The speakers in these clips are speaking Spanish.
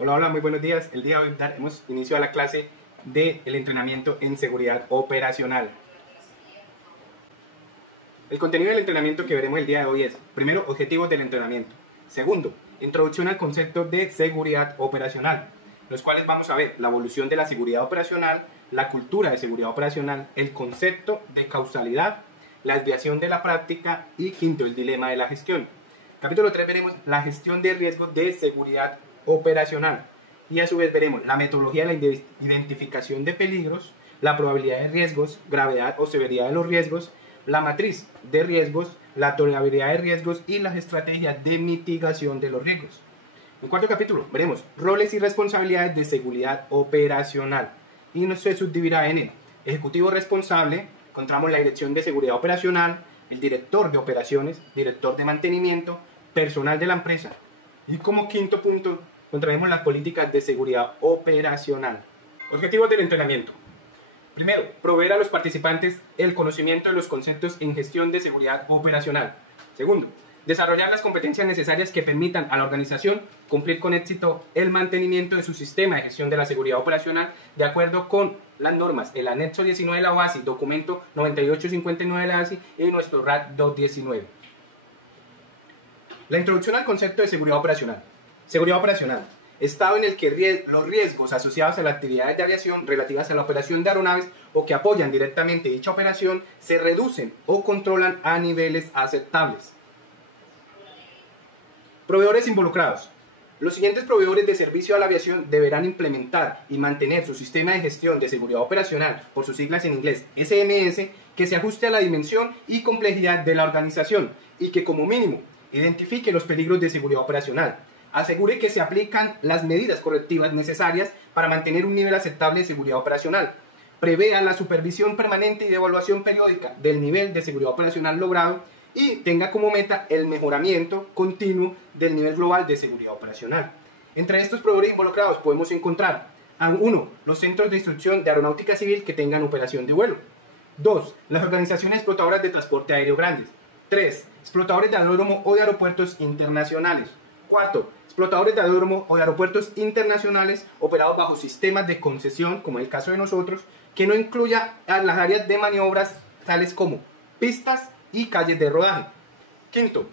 Hola, hola, muy buenos días. El día de hoy daremos inicio a la clase del entrenamiento en seguridad operacional. El contenido del entrenamiento que veremos el día de hoy es, primero, objetivos del entrenamiento. Segundo, introducción al concepto de seguridad operacional, los cuales vamos a ver la evolución de la seguridad operacional, la cultura de seguridad operacional, el concepto de causalidad, la desviación de la práctica y quinto, el dilema de la gestión. Capítulo 3 veremos la gestión de riesgos de seguridad operacional y a su vez veremos la metodología de la identificación de peligros, la probabilidad de riesgos, gravedad o severidad de los riesgos, la matriz de riesgos, la tolerabilidad de riesgos y las estrategias de mitigación de los riesgos. En el cuarto capítulo veremos roles y responsabilidades de seguridad operacional y se subdividirá en ejecutivo responsable, encontramos la dirección de seguridad operacional, el director de operaciones, director de mantenimiento, personal de la empresa. Y como quinto punto encontraremos las políticas de seguridad operacional. Objetivos del entrenamiento. Primero, proveer a los participantes el conocimiento de los conceptos en gestión de seguridad operacional. Segundo, desarrollar las competencias necesarias que permitan a la organización cumplir con éxito el mantenimiento de su sistema de gestión de la seguridad operacional de acuerdo con las normas, el anexo 19 de la OASI, documento 9859 de la OASI y nuestro RAD 219. La introducción al concepto de seguridad operacional. Seguridad operacional. Estado en el que los riesgos asociados a las actividades de aviación relativas a la operación de aeronaves o que apoyan directamente dicha operación se reducen o controlan a niveles aceptables. Proveedores involucrados. Los siguientes proveedores de servicio a la aviación deberán implementar y mantener su sistema de gestión de seguridad operacional, por sus siglas en inglés SMS, que se ajuste a la dimensión y complejidad de la organización y que como mínimo identifique los peligros de seguridad operacional, asegure que se aplican las medidas correctivas necesarias para mantener un nivel aceptable de seguridad operacional, prevea la supervisión permanente y de evaluación periódica del nivel de seguridad operacional logrado y tenga como meta el mejoramiento continuo del nivel global de seguridad operacional. Entre estos proveedores involucrados podemos encontrar 1. Los centros de instrucción de aeronáutica civil que tengan operación de vuelo. 2. Las organizaciones explotadoras de transporte aéreo grandes. 3. Explotadores de aeródromo o de aeropuertos internacionales. 4. Explotadores de aeródromo o de aeropuertos internacionales operados bajo sistemas de concesión, como en el caso de nosotros, que no incluya las áreas de maniobras tales como pistas y calles de rodaje. 5.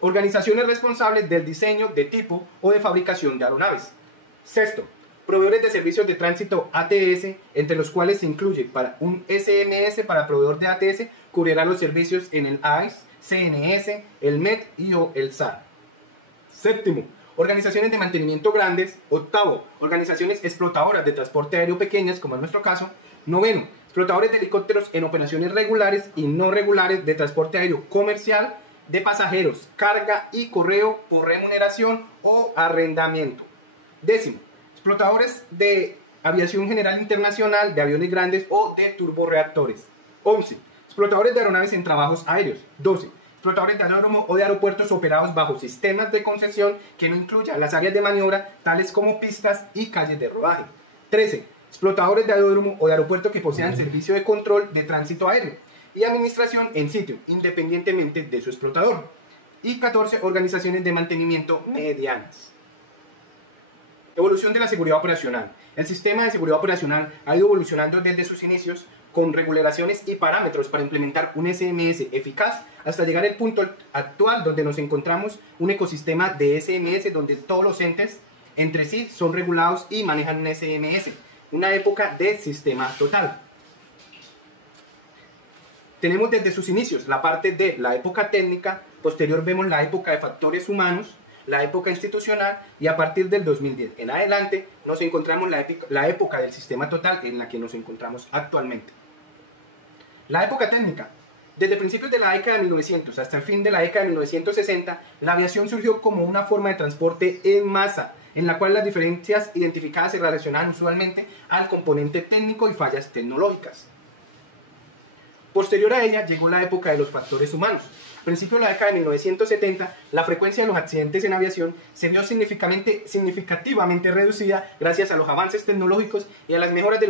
Organizaciones responsables del diseño de tipo o de fabricación de aeronaves. 6. Proveedores de servicios de tránsito ATS, entre los cuales se incluye para un SMS para proveedor de ATS, cubrirá los servicios en el AIS, CNS, el MET y o el SAR. 7. Organizaciones de mantenimiento grandes. 8. Organizaciones explotadoras de transporte aéreo pequeñas, como en nuestro caso. 9. Explotadores de helicópteros en operaciones regulares y no regulares de transporte aéreo comercial, de pasajeros, carga y correo por remuneración o arrendamiento. 10. Explotadores de aviación general internacional, de aviones grandes o de turborreactores. 11. Explotadores de aeronaves en trabajos aéreos. 12. Explotadores de aeródromo o de aeropuertos operados bajo sistemas de concesión que no incluyan las áreas de maniobra, tales como pistas y calles de rodaje. 13. Explotadores de aeródromo o de aeropuerto que posean servicio de control de tránsito aéreo y administración en sitio, independientemente de su explotador. Y 14. Organizaciones de mantenimiento medianas. Evolución de la seguridad operacional. El sistema de seguridad operacional ha ido evolucionando desde sus inicios con regulaciones y parámetros para implementar un SMS eficaz hasta llegar al punto actual donde nos encontramos un ecosistema de SMS donde todos los entes entre sí son regulados y manejan un SMS, una época de sistema total. Tenemos desde sus inicios la parte de la época técnica, posterior vemos la época de factores humanos, la época institucional y a partir del 2010 en adelante nos encontramos la época del sistema total en la que nos encontramos actualmente. La época técnica. Desde principios de la década de 1900 hasta el fin de la década de 1960, la aviación surgió como una forma de transporte en masa, en la cual las diferencias identificadas se relacionaban usualmente al componente técnico y fallas tecnológicas. Posterior a ella llegó la época de los factores humanos. A principios de la década de 1970, la frecuencia de los accidentes en aviación se vio significativamente reducida gracias a los avances tecnológicos y a las mejoras de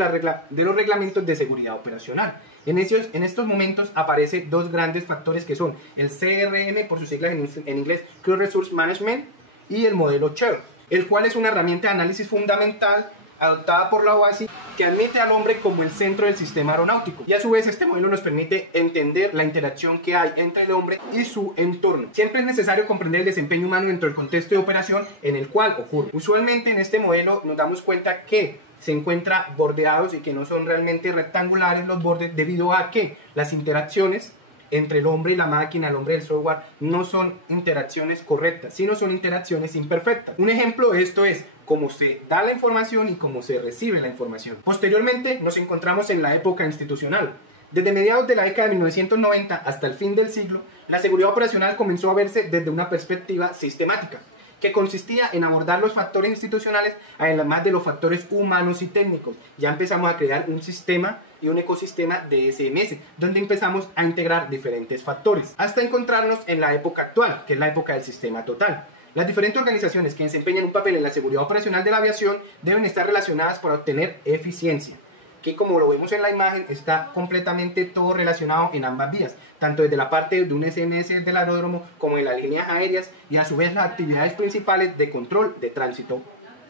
los reglamentos de seguridad operacional. En estos momentos aparecen dos grandes factores que son el CRM, por sus siglas en inglés, Crew Resource Management, y el modelo CHER, el cual es una herramienta de análisis fundamental adoptada por la OASI que admite al hombre como el centro del sistema aeronáutico. Y a su vez este modelo nos permite entender la interacción que hay entre el hombre y su entorno. Siempre es necesario comprender el desempeño humano dentro del contexto de operación en el cual ocurre. Usualmente en este modelo nos damos cuenta que se encuentra bordeados y que no son realmente rectangulares los bordes debido a que las interacciones entre el hombre y la máquina, el hombre y el software, no son interacciones correctas, sino son interacciones imperfectas. Un ejemplo de esto es cómo se da la información y cómo se recibe la información. Posteriormente nos encontramos en la época institucional. Desde mediados de la década de 1990 hasta el fin del siglo, la seguridad operacional comenzó a verse desde una perspectiva sistemática, que consistía en abordar los factores institucionales además de los factores humanos y técnicos. Ya empezamos a crear un sistema y un ecosistema de SMS, donde empezamos a integrar diferentes factores, hasta encontrarnos en la época actual, que es la época del sistema total. Las diferentes organizaciones que desempeñan un papel en la seguridad operacional de la aviación deben estar relacionadas para obtener eficiencia, que como lo vemos en la imagen está completamente todo relacionado en ambas vías, tanto desde la parte de un SMS del aeródromo como en las líneas aéreas y a su vez las actividades principales de control de tránsito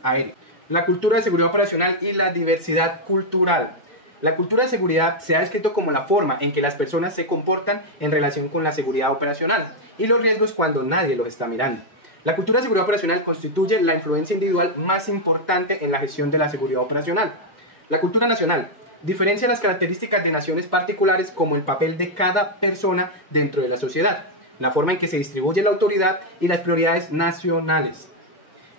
aéreo. La cultura de seguridad operacional y la diversidad cultural. La cultura de seguridad se ha descrito como la forma en que las personas se comportan en relación con la seguridad operacional y los riesgos cuando nadie los está mirando. La cultura de seguridad operacional constituye la influencia individual más importante en la gestión de la seguridad operacional. La cultura nacional diferencia las características de naciones particulares como el papel de cada persona dentro de la sociedad, la forma en que se distribuye la autoridad y las prioridades nacionales.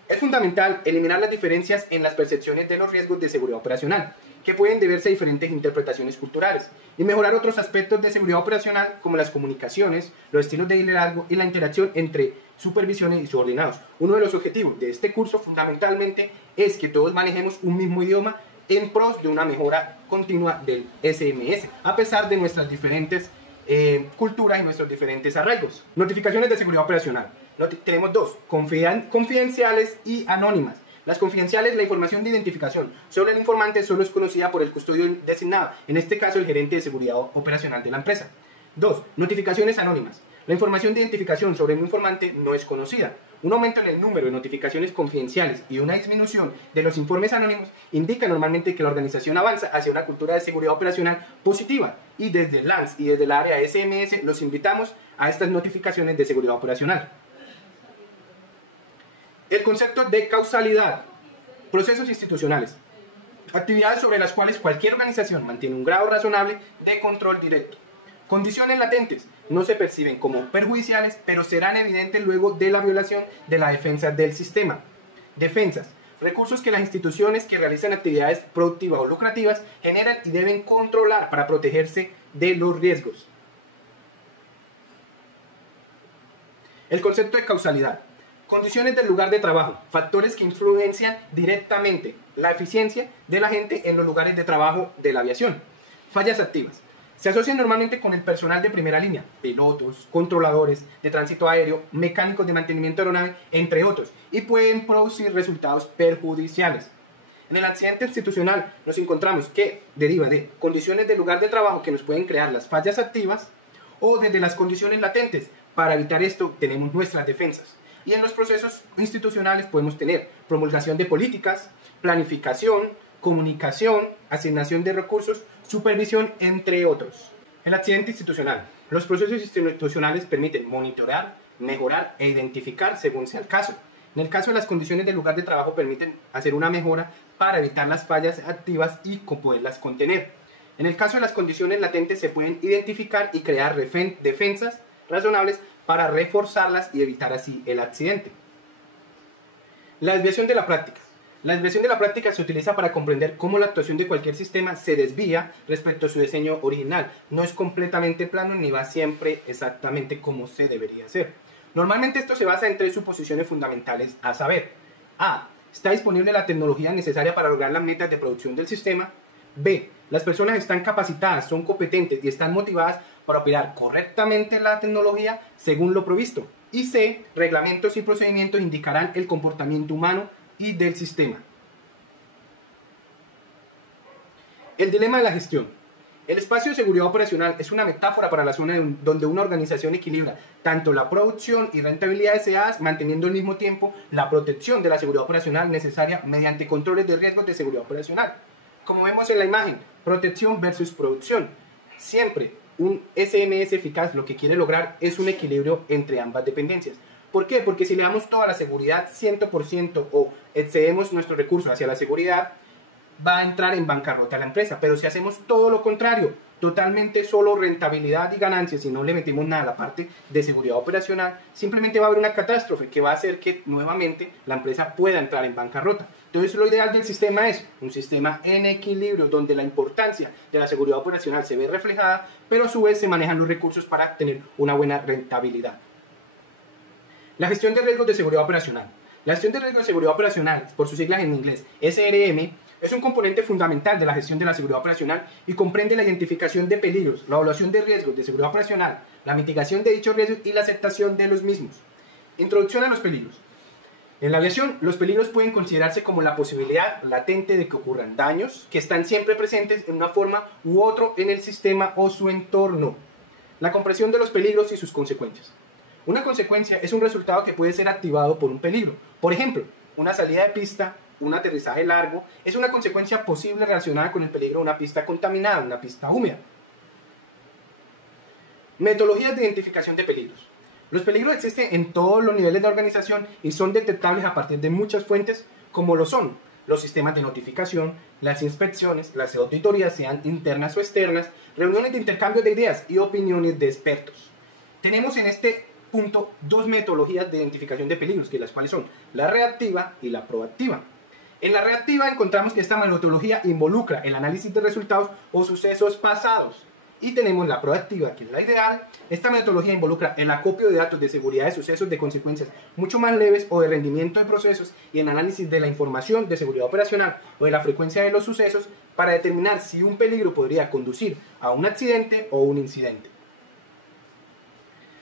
Es fundamental eliminar las diferencias en las percepciones de los riesgos de seguridad operacional, que pueden deberse a diferentes interpretaciones culturales, y mejorar otros aspectos de seguridad operacional como las comunicaciones, los estilos de liderazgo y la interacción entre supervisiones y subordinados. Uno de los objetivos de este curso fundamentalmente es que todos manejemos un mismo idioma en pros de una mejora continua del SMS, a pesar de nuestras diferentes culturas y nuestros diferentes arraigos. Notificaciones de seguridad operacional. Tenemos dos, confidenciales y anónimas. Las confidenciales, la información de identificación sobre el informante solo es conocida por el custodio designado, en este caso el gerente de seguridad operacional de la empresa. 2. Notificaciones anónimas. La información de identificación sobre el informante no es conocida. Un aumento en el número de notificaciones confidenciales y una disminución de los informes anónimos indica normalmente que la organización avanza hacia una cultura de seguridad operacional positiva, y desde el LANS y desde el área de SMS los invitamos a estas notificaciones de seguridad operacional. El concepto de causalidad. Procesos institucionales. Actividades sobre las cuales cualquier organización mantiene un grado razonable de control directo. Condiciones latentes. No se perciben como perjudiciales, pero serán evidentes luego de la violación de la defensa del sistema. Defensas. Recursos que las instituciones que realizan actividades productivas o lucrativas generan y deben controlar para protegerse de los riesgos. El concepto de causalidad. Condiciones del lugar de trabajo, factores que influencian directamente la eficiencia de la gente en los lugares de trabajo de la aviación. Fallas activas. Se asocian normalmente con el personal de primera línea, pilotos, controladores de tránsito aéreo, mecánicos de mantenimiento aeronave, entre otros, y pueden producir resultados perjudiciales. En el accidente institucional nos encontramos que deriva de condiciones del lugar de trabajo que nos pueden crear las fallas activas o desde las condiciones latentes. Para evitar esto tenemos nuestras defensas. Y en los procesos institucionales podemos tener promulgación de políticas, planificación, comunicación, asignación de recursos, supervisión, entre otros. El accidente institucional. Los procesos institucionales permiten monitorear, mejorar e identificar según sea el caso. En el caso de las condiciones del lugar de trabajo permiten hacer una mejora para evitar las fallas activas y poderlas contener. En el caso de las condiciones latentes se pueden identificar y crear defensas razonables para reforzarlas y evitar así el accidente. La desviación de la práctica. La desviación de la práctica se utiliza para comprender cómo la actuación de cualquier sistema se desvía respecto a su diseño original. No es completamente plano ni va siempre exactamente como se debería hacer. Normalmente esto se basa en tres suposiciones fundamentales, a saber: A. ¿Está disponible la tecnología necesaria para lograr las metas de producción del sistema? B. Las personas están capacitadas, son competentes y están motivadas para operar correctamente la tecnología según lo provisto. Y C. Reglamentos y procedimientos indicarán el comportamiento humano y del sistema. El dilema de la gestión. El espacio de seguridad operacional es una metáfora para la zona donde una organización equilibra tanto la producción y rentabilidad deseadas, manteniendo al mismo tiempo la protección de la seguridad operacional necesaria mediante controles de riesgos de seguridad operacional. Como vemos en la imagen, protección versus producción. Siempre un SMS eficaz lo que quiere lograr es un equilibrio entre ambas dependencias. ¿Por qué? Porque si le damos toda la seguridad 100% o excedemos nuestros recursos hacia la seguridad, va a entrar en bancarrota la empresa. Pero si hacemos todo lo contrario, totalmente solo rentabilidad y ganancias y no le metemos nada a la parte de seguridad operacional, simplemente va a haber una catástrofe que va a hacer que nuevamente la empresa pueda entrar en bancarrota. Entonces lo ideal del sistema es un sistema en equilibrio donde la importancia de la seguridad operacional se ve reflejada, pero a su vez se manejan los recursos para tener una buena rentabilidad. La gestión de riesgos de seguridad operacional. La gestión de riesgos de seguridad operacional, por sus siglas en inglés, SRM, es un componente fundamental de la gestión de la seguridad operacional y comprende la identificación de peligros, la evaluación de riesgos de seguridad operacional, la mitigación de dichos riesgos y la aceptación de los mismos. Introducción a los peligros. En la aviación, los peligros pueden considerarse como la posibilidad latente de que ocurran daños que están siempre presentes en una forma u otra en el sistema o su entorno. La comprensión de los peligros y sus consecuencias. Una consecuencia es un resultado que puede ser activado por un peligro. Por ejemplo, una salida de pista, un aterrizaje largo, es una consecuencia posible relacionada con el peligro de una pista contaminada, una pista húmeda. Metodologías de identificación de peligros. Los peligros existen en todos los niveles de organización y son detectables a partir de muchas fuentes, como lo son los sistemas de notificación, las inspecciones, las auditorías, sean internas o externas, reuniones de intercambio de ideas y opiniones de expertos. Tenemos en este punto dos metodologías de identificación de peligros, que las cuales son la reactiva y la proactiva. En la reactiva encontramos que esta metodología involucra el análisis de resultados o sucesos pasados. Y tenemos la proactiva, que es la ideal. Esta metodología involucra el acopio de datos de seguridad de sucesos de consecuencias mucho más leves o de rendimiento de procesos y el análisis de la información de seguridad operacional o de la frecuencia de los sucesos para determinar si un peligro podría conducir a un accidente o un incidente.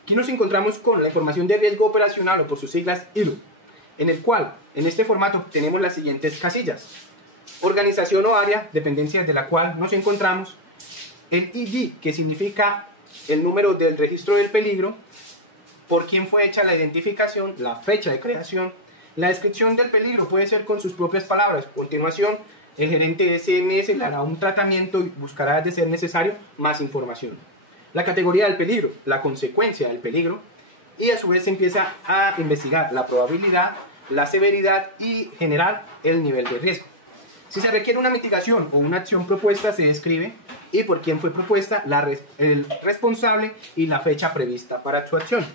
Aquí nos encontramos con la información de riesgo operacional o por sus siglas IRU, en el cual en este formato tenemos las siguientes casillas: organización o área, dependencia de la cual nos encontramos, el ID, que significa el número del registro del peligro, por quién fue hecha la identificación, la fecha de creación, la descripción del peligro puede ser con sus propias palabras. A continuación, el gerente de SMS le hará un tratamiento y buscará, de ser necesario, más información. La categoría del peligro, la consecuencia del peligro, y a su vez se empieza a investigar la probabilidad, la severidad y generar el nivel de riesgo. Si se requiere una mitigación o una acción propuesta, se describe y por quién fue propuesta, el responsable y la fecha prevista para su acción.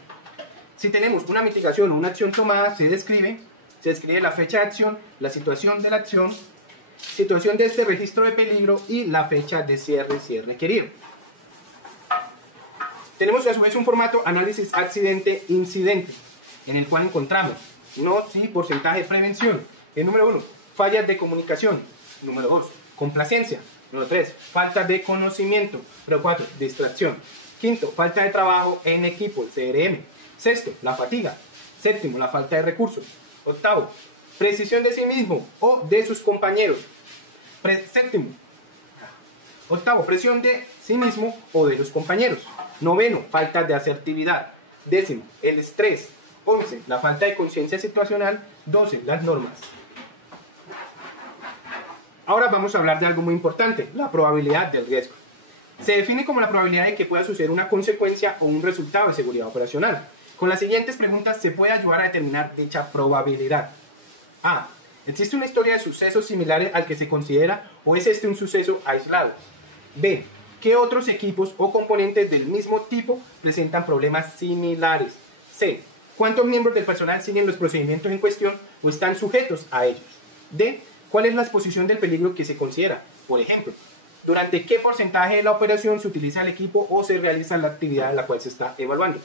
Si tenemos una mitigación o una acción tomada, se describe la fecha de acción, la situación de la acción, situación de este registro de peligro y la fecha de cierre si es requerido. Tenemos a su vez un formato análisis accidente-incidente, en el cual encontramos no, sí, porcentaje de prevención. El número 1, fallas de comunicación. Número 2, complacencia. Número 3, falta de conocimiento. Número 4, distracción. Quinto, falta de trabajo en equipo, el CRM. Sexto, la fatiga. Séptimo, la falta de recursos. Octavo, precisión de sí mismo o de sus compañeros. Octavo, presión de sí mismo o de los compañeros. Noveno, falta de asertividad. Décimo, el estrés. 11, la falta de conciencia situacional. 12, las normas. Ahora vamos a hablar de algo muy importante, la probabilidad del riesgo. Se define como la probabilidad de que pueda suceder una consecuencia o un resultado de seguridad operacional. Con las siguientes preguntas se puede ayudar a determinar dicha probabilidad. A. ¿Existe una historia de sucesos similares al que se considera o es este un suceso aislado? B. ¿Qué otros equipos o componentes del mismo tipo presentan problemas similares? C. ¿Cuántos miembros del personal siguen los procedimientos en cuestión o están sujetos a ellos? D. ¿Cuál es la exposición del peligro que se considera? Por ejemplo, ¿durante qué porcentaje de la operación se utiliza el equipo o se realiza la actividad en la cual se está evaluando?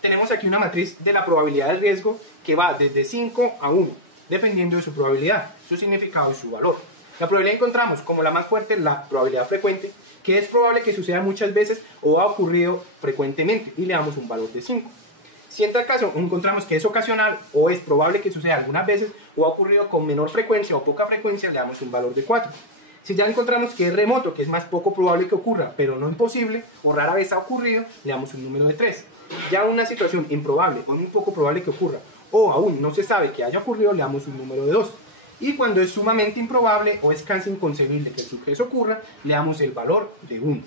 Tenemos aquí una matriz de la probabilidad del riesgo que va desde 5 a 1, dependiendo de su probabilidad, su significado y su valor. La probabilidad encontramos como la más fuerte la probabilidad frecuente, que es probable que suceda muchas veces o ha ocurrido frecuentemente, y le damos un valor de 5. Si en tal caso encontramos que es ocasional o es probable que suceda algunas veces o ha ocurrido con menor frecuencia o poca frecuencia, le damos un valor de 4. Si ya encontramos que es remoto, que es más poco probable que ocurra, pero no imposible, o rara vez ha ocurrido, le damos un número de 3. Ya una situación improbable o muy poco probable que ocurra, o aún no se sabe que haya ocurrido, le damos un número de 2. Y cuando es sumamente improbable o es casi inconcebible que el suceso ocurra, le damos el valor de 1.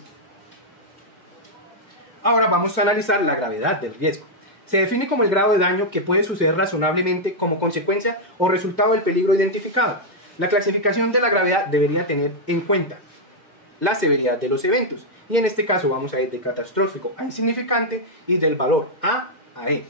Ahora vamos a analizar la gravedad del riesgo. Se define como el grado de daño que puede suceder razonablemente como consecuencia o resultado del peligro identificado. La clasificación de la gravedad debería tener en cuenta la severidad de los eventos, y en este caso vamos a ir de catastrófico a insignificante y del valor A a E.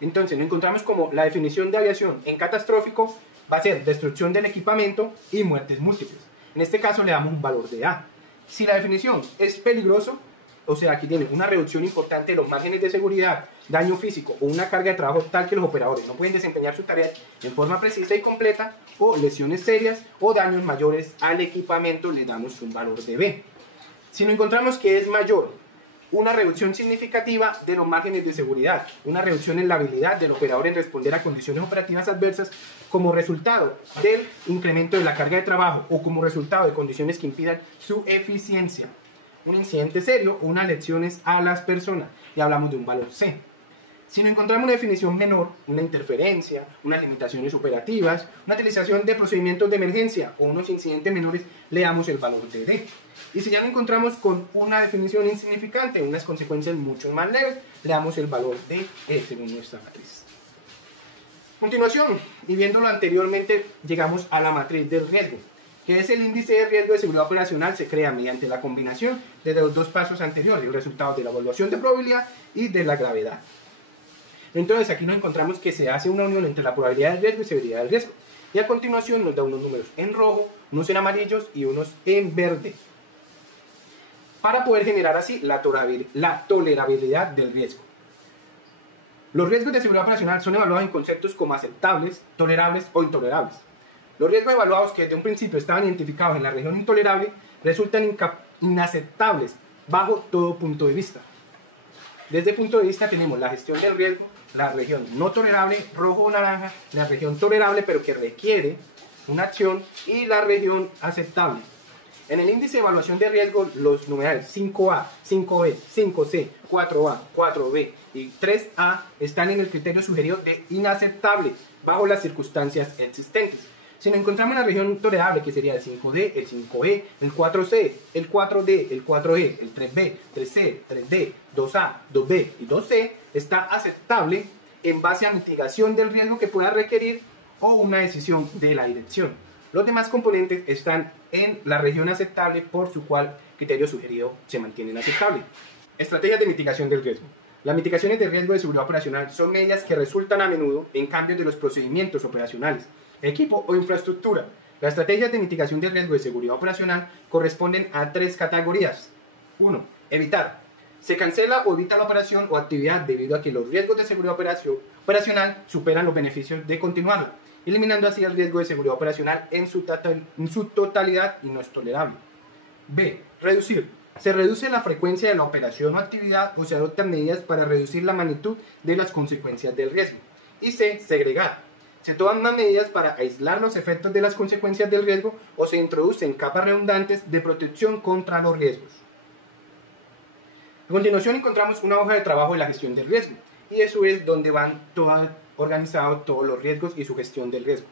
Entonces lo encontramos como la definición de aviación en catastrófico va a ser destrucción del equipamiento y muertes múltiples. En este caso le damos un valor de A. Si la definición es peligroso, o sea, aquí tiene una reducción importante de los márgenes de seguridad, daño físico o una carga de trabajo tal que los operadores no pueden desempeñar su tarea en forma precisa y completa, o lesiones serias o daños mayores al equipamiento, le damos un valor de B. Si nos encontramos que es mayor, una reducción significativa de los márgenes de seguridad, una reducción en la habilidad del operador en responder a condiciones operativas adversas como resultado del incremento de la carga de trabajo o como resultado de condiciones que impidan su eficiencia. Un incidente serio o unas lesiones a las personas, y hablamos de un valor C. Si nos encontramos una definición menor, una interferencia, unas limitaciones operativas, una utilización de procedimientos de emergencia o unos incidentes menores, le damos el valor de D. Y si ya nos encontramos con una definición insignificante, unas consecuencias mucho más leves, le damos el valor de E según nuestra matriz. A continuación, y viéndolo anteriormente, llegamos a la matriz del riesgo, que es el índice de riesgo de seguridad operacional. Se crea mediante la combinación de los dos pasos anteriores, el resultado de la evaluación de probabilidad y de la gravedad. Entonces aquí nos encontramos que se hace una unión entre la probabilidad del riesgo y severidad del riesgo. Y a continuación nos da unos números en rojo, unos en amarillos y unos en verde, para poder generar así la tolerabilidad del riesgo. Los riesgos de seguridad operacional son evaluados en conceptos como aceptables, tolerables o intolerables. Los riesgos evaluados que desde un principio estaban identificados en la región intolerable resultan inaceptables bajo todo punto de vista. Desde el punto de vista tenemos la gestión del riesgo, la región no tolerable, rojo o naranja, la región tolerable pero que requiere una acción, y la región aceptable. En el índice de evaluación de riesgo, los numerales 5A, 5B, 5C, 4A, 4B y 3A están en el criterio sugerido de inaceptable bajo las circunstancias existentes. Si nos encontramos en la región tolerable, que sería el 5D, el 5E, el 4C, el 4D, el 4E, el 3B, 3C, 3D, 2A, 2B y 2C, está aceptable en base a mitigación del riesgo que pueda requerir o una decisión de la dirección. Los demás componentes están en la región aceptable, por su cual criterio sugerido se mantienen aceptable. Estrategias de mitigación del riesgo. Las mitigaciones de riesgo de seguridad operacional son medidas que resultan a menudo en cambios de los procedimientos operacionales, equipo o infraestructura. Las estrategias de mitigación de riesgo de seguridad operacional corresponden a 3 categorías. 1. Evitar. Se cancela o evita la operación o actividad debido a que los riesgos de seguridad operacional superan los beneficios de continuarla, eliminando así el riesgo de seguridad operacional en su totalidad y no es tolerable. B. Reducir. Se reduce la frecuencia de la operación o actividad o se adoptan medidas para reducir la magnitud de las consecuencias del riesgo. Y C. Segregar. Se toman más medidas para aislar los efectos de las consecuencias del riesgo o se introducen capas redundantes de protección contra los riesgos. A continuación encontramos una hoja de trabajo de la gestión del riesgo, y eso es donde van organizados todos los riesgos y su gestión del riesgo.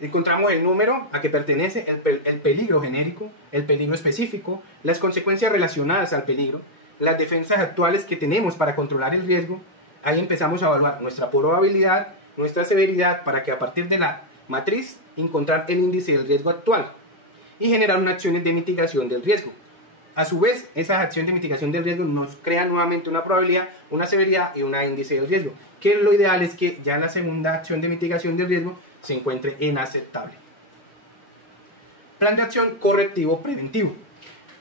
Encontramos el número a que pertenece, el peligro genérico, el peligro específico, las consecuencias relacionadas al peligro, las defensas actuales que tenemos para controlar el riesgo. Ahí empezamos a evaluar nuestra probabilidad, nuestra severidad, para que a partir de la matriz encontrar el índice del riesgo actual y generar unas acciones de mitigación del riesgo. A su vez, esas acciones de mitigación del riesgo nos crean nuevamente una probabilidad, una severidad y un índice del riesgo, que lo ideal es que ya la segunda acción de mitigación del riesgo se encuentre en aceptable. Plan de acción correctivo preventivo.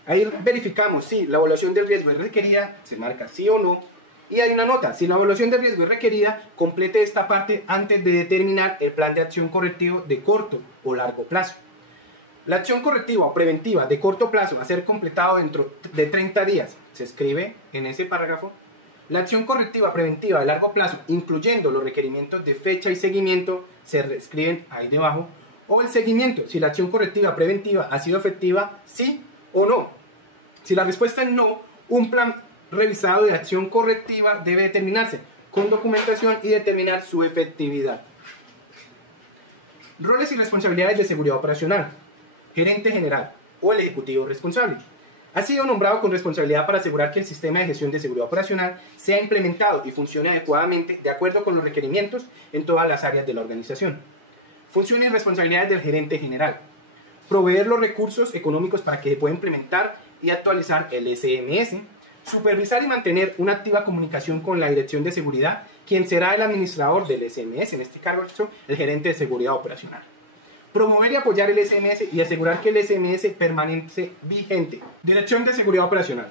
Ahí verificamos si la evaluación del riesgo es requerida, se marca sí o no, y hay una nota: si la evaluación del riesgo es requerida, complete esta parte antes de determinar el plan de acción correctivo de corto o largo plazo. La acción correctiva o preventiva de corto plazo a ser completado dentro de 30 días, se escribe en ese párrafo. La acción correctiva preventiva de largo plazo, incluyendo los requerimientos de fecha y seguimiento, se escriben ahí debajo, O el seguimiento, si la acción correctiva preventiva ha sido efectiva, sí o no. Si la respuesta es no, un plan revisado de acción correctiva debe determinarse con documentación y determinar su efectividad. Roles y responsabilidades de seguridad operacional. Gerente general o el ejecutivo responsable. Ha sido nombrado con responsabilidad para asegurar que el sistema de gestión de seguridad operacional sea implementado y funcione adecuadamente de acuerdo con los requerimientos en todas las áreas de la organización. Funciones y responsabilidades del gerente general. Proveer los recursos económicos para que se pueda implementar y actualizar el SMS. Supervisar y mantener una activa comunicación con la Dirección de Seguridad, quien será el administrador del SMS, en este cargo el gerente de seguridad operacional. Promover y apoyar el SMS y asegurar que el SMS permanece vigente. Dirección de Seguridad Operacional.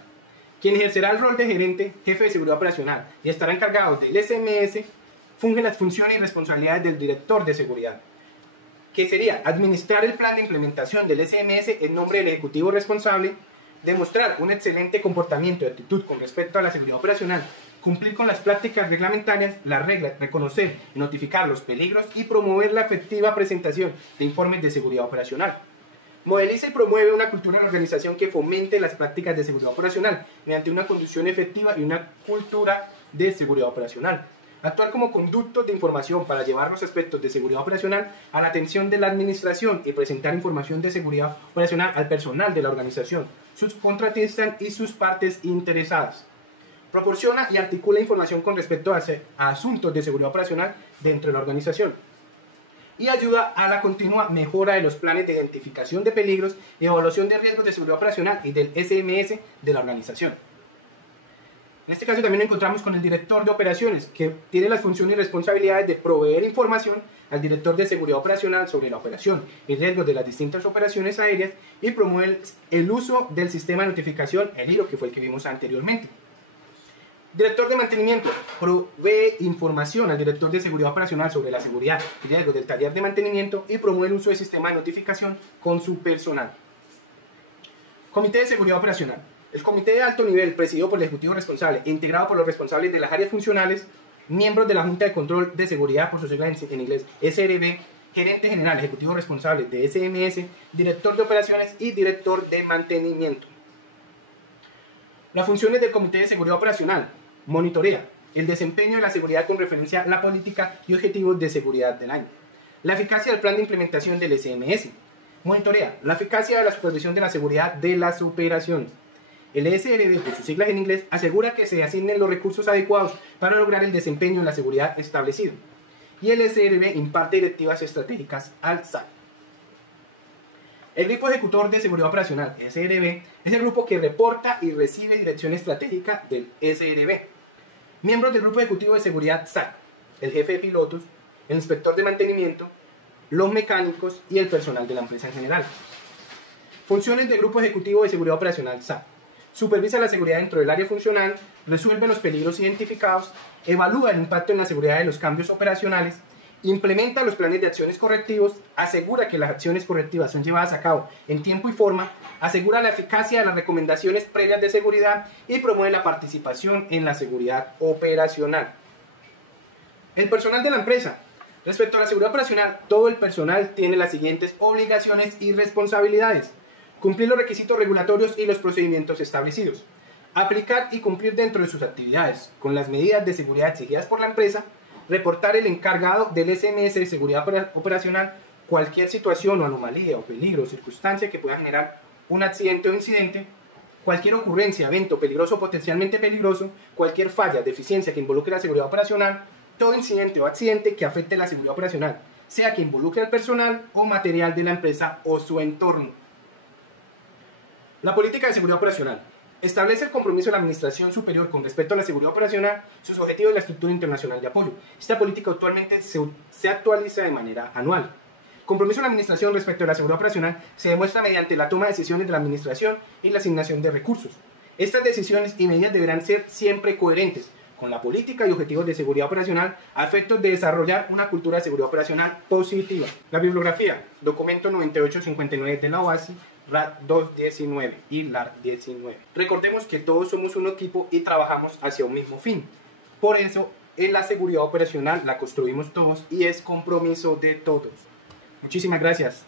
Quien ejercerá el rol de gerente, jefe de seguridad operacional y estará encargado del SMS, funge las funciones y responsabilidades del director de seguridad, que sería administrar el plan de implementación del SMS en nombre del ejecutivo responsable, demostrar un excelente comportamiento y actitud con respecto a la seguridad operacional, cumplir con las prácticas reglamentarias, las reglas, reconocer y notificar los peligros y promover la efectiva presentación de informes de seguridad operacional. Modeliza y promueve una cultura de la organización que fomente las prácticas de seguridad operacional mediante una conducción efectiva y una cultura de seguridad operacional. Actuar como conducto de información para llevar los aspectos de seguridad operacional a la atención de la administración y presentar información de seguridad operacional al personal de la organización, sus contratistas y sus partes interesadas. Proporciona y articula información con respecto a asuntos de seguridad operacional dentro de la organización. Y ayuda a la continua mejora de los planes de identificación de peligros y evaluación de riesgos de seguridad operacional y del SMS de la organización. En este caso también nos encontramos con el director de operaciones, que tiene las funciones y responsabilidades de proveer información al director de seguridad operacional sobre la operación y riesgos de las distintas operaciones aéreas y promueve el uso del sistema de notificación, el IRO, que fue el que vimos anteriormente. Director de mantenimiento provee información al director de seguridad operacional sobre la seguridad y riesgos del taller de mantenimiento y promueve el uso del sistema de notificación con su personal. Comité de seguridad operacional. El comité de alto nivel, presidido por el ejecutivo responsable, integrado por los responsables de las áreas funcionales, miembros de la Junta de Control de Seguridad, por sus siglas en inglés, SRB, gerente general, ejecutivo responsable de SMS, director de operaciones y director de mantenimiento. Las funciones del comité de seguridad operacional. Monitorea el desempeño de la seguridad con referencia a la política y objetivos de seguridad del año. La eficacia del plan de implementación del SMS. Monitorea la eficacia de la supervisión de la seguridad de las operaciones. El SRB, por sus siglas en inglés, asegura que se asignen los recursos adecuados para lograr el desempeño de la seguridad establecido. Y el SRB imparte directivas estratégicas al SAT. El Grupo Ejecutor de Seguridad Operacional, SRB, es el grupo que reporta y recibe dirección estratégica del SRB. Miembros del Grupo Ejecutivo de Seguridad SAT, el jefe de pilotos, el inspector de mantenimiento, los mecánicos y el personal de la empresa en general. Funciones del Grupo Ejecutivo de Seguridad Operacional SAT. Supervisa la seguridad dentro del área funcional, resuelve los peligros identificados, evalúa el impacto en la seguridad de los cambios operacionales, implementa los planes de acciones correctivos, asegura que las acciones correctivas son llevadas a cabo en tiempo y forma, asegura la eficacia de las recomendaciones previas de seguridad y promueve la participación en la seguridad operacional. El personal de la empresa. Respecto a la seguridad operacional, todo el personal tiene las siguientes obligaciones y responsabilidades. Cumplir los requisitos regulatorios y los procedimientos establecidos. Aplicar y cumplir dentro de sus actividades con las medidas de seguridad exigidas por la empresa. Reportar el encargado del SMS de seguridad operacional cualquier situación o anomalía o peligro o circunstancia que pueda generar un accidente o incidente, cualquier ocurrencia, evento peligroso o potencialmente peligroso, cualquier falla, deficiencia que involucre la seguridad operacional, todo incidente o accidente que afecte la seguridad operacional, sea que involucre al personal o material de la empresa o su entorno. La política de seguridad operacional. Establece el compromiso de la Administración Superior con respecto a la seguridad operacional, sus objetivos y la estructura internacional de apoyo. Esta política actualmente se actualiza de manera anual. Compromiso de la Administración respecto a la seguridad operacional se demuestra mediante la toma de decisiones de la Administración y la asignación de recursos. Estas decisiones y medidas deberán ser siempre coherentes con la política y objetivos de seguridad operacional a efectos de desarrollar una cultura de seguridad operacional positiva. La bibliografía, documento 9859 de la OASI, RAD 219 y LAR 19. Recordemos que todos somos un equipo y trabajamos hacia un mismo fin. Por eso, en la seguridad operacional la construimos todos y es compromiso de todos. Muchísimas gracias.